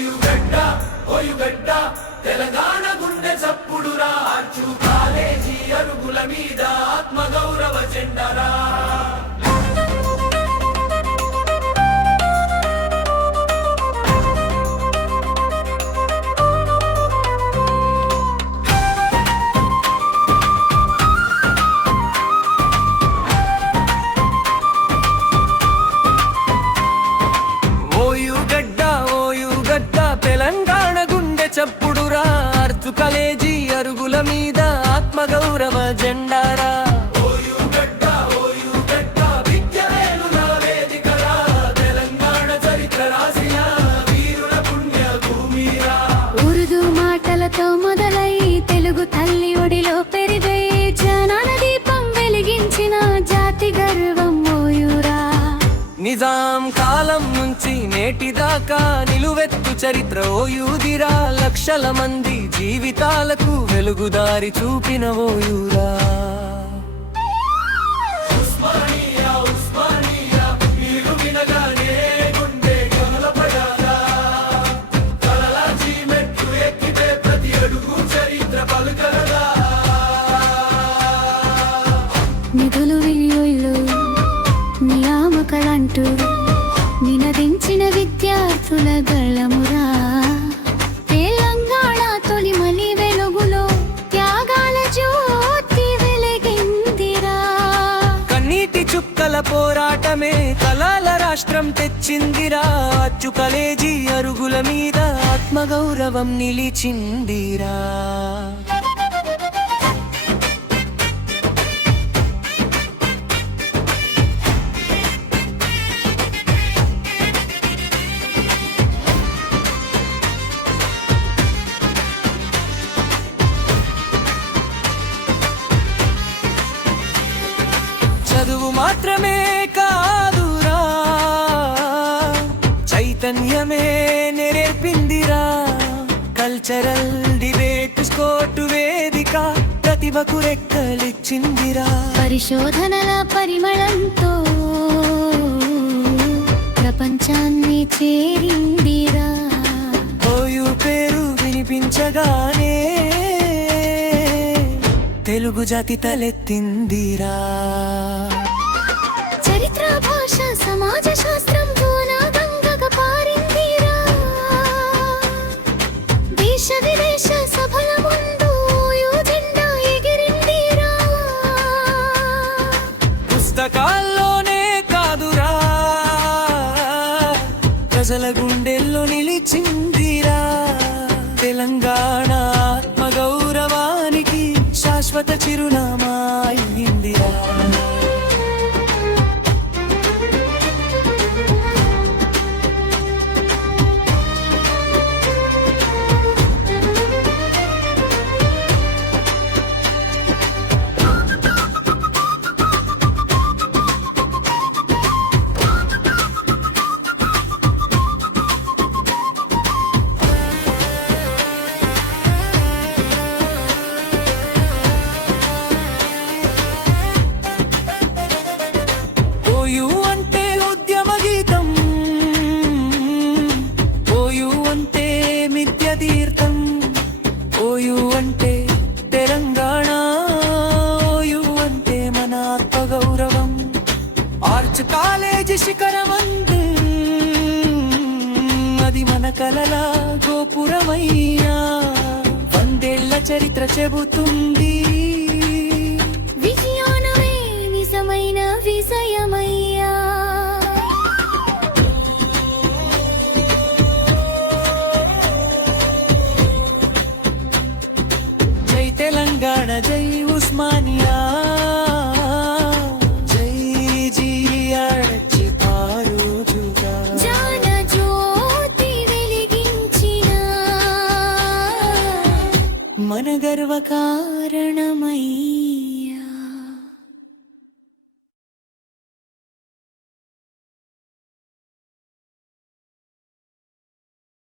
ఓయుగడ్డ ఓయుగడ్డ తెలంగాణ గుండె చప్పుడురా అచ్చు కాలేజీ అరుగుల మీద ఆత్మగౌరవ జెండరా తెలంగాణ గుండె చప్పుడురా అర్జు కాలేజీ అరుగుల మీద ఆత్మగౌరవ జెండారా ఓయుగడ్డ ఓయుగడ్డ విద్యవేలుల వేదికరా తెలంగాణ చరిత్ర రాసిన వీరుల పుణ్య భూమిరా ఉర్దూ మాటలతో మొదలై తెలుగు తల్లి ఒడిలో పెరిగే జ్ఞాన దీపం వెలిగించిన జాతి గర్వం ఓయూరా నిజాం కాలం నుంచి నేటిదాకా నిలువెత్తు చరిత్ర ఓయూదిరా లక్షల మంది జీవితాలకు వెలుగుదారి చూపిన ఓయూరా ఉస్మానియా ఉస్మానియా మీరు వినగానే గుండె కలపడాలా కలలాచి మెట్లు ఎక్కితే ప్రతి అడుగు చరిత్ర పలుకరదా నిధులు విలువలు నియామకాలంటూ నినదించిన విద్యార్థుల గళమురా తెలంగాణ తొలిమలి వెలుగులో త్యాగాల జ్యోతి వెలిగిందిరా కన్నీటి చుక్కల పోరాటమే కళల రాష్ట్రం తెచ్చిందిరా అచ్చు కాలేజీ అరుగుల మీద ఆత్మగౌరవం నిలిచిందిరా చదువు మాత్రమే కాదురా చైతన్యమే నేర్పిందిరా కల్చరల్ డిబేట్ స్కోర్టు వేదిక ప్రతిభకు రెక్కలిచ్చిందిరా పరిశోధనల పరిమళంతో ప్రపంచాన్ని చేరిందిరా ఓయూ పేరు వినిపించగానే తెలుగు జాతి తలెత్తిందిరా చరిత్ర భాష సమాజ శాస్త్రం గంగగా పారిందిరా దేశ విదేశ సభల ముందు ఓయూ జెండా ఎగిరిందిరా పుస్తకాల్లోనే కాదురా ప్రజల గుండెల్లో నిలిచిందిరా తెలంగాణ ఆత్మగౌరవానికి శాశ్వత చిరునామా అయిందిరా ఓయూ అంటే ఉద్యమ గీతం ఓయూ అంటే మిథ్య తీర్థం ఓయూ అంటే తెలంగాణ ఓయూ అంటే మన ఆత్మగౌరవం ఆర్చ్ కాలేజీ శిఖరమందు అది మన కలల గోపురమయ్యా వందేళ్ల చరిత్ర చెబుతుంది విజ్ఞానమే నిజమైన విజయమయ్యా జై తెలంగాణ జై ఉస్మానియా జై జీఆర్చి పారుజుగా జాన జ్యోతి వెలిగించిన మన గర్వ కారణమై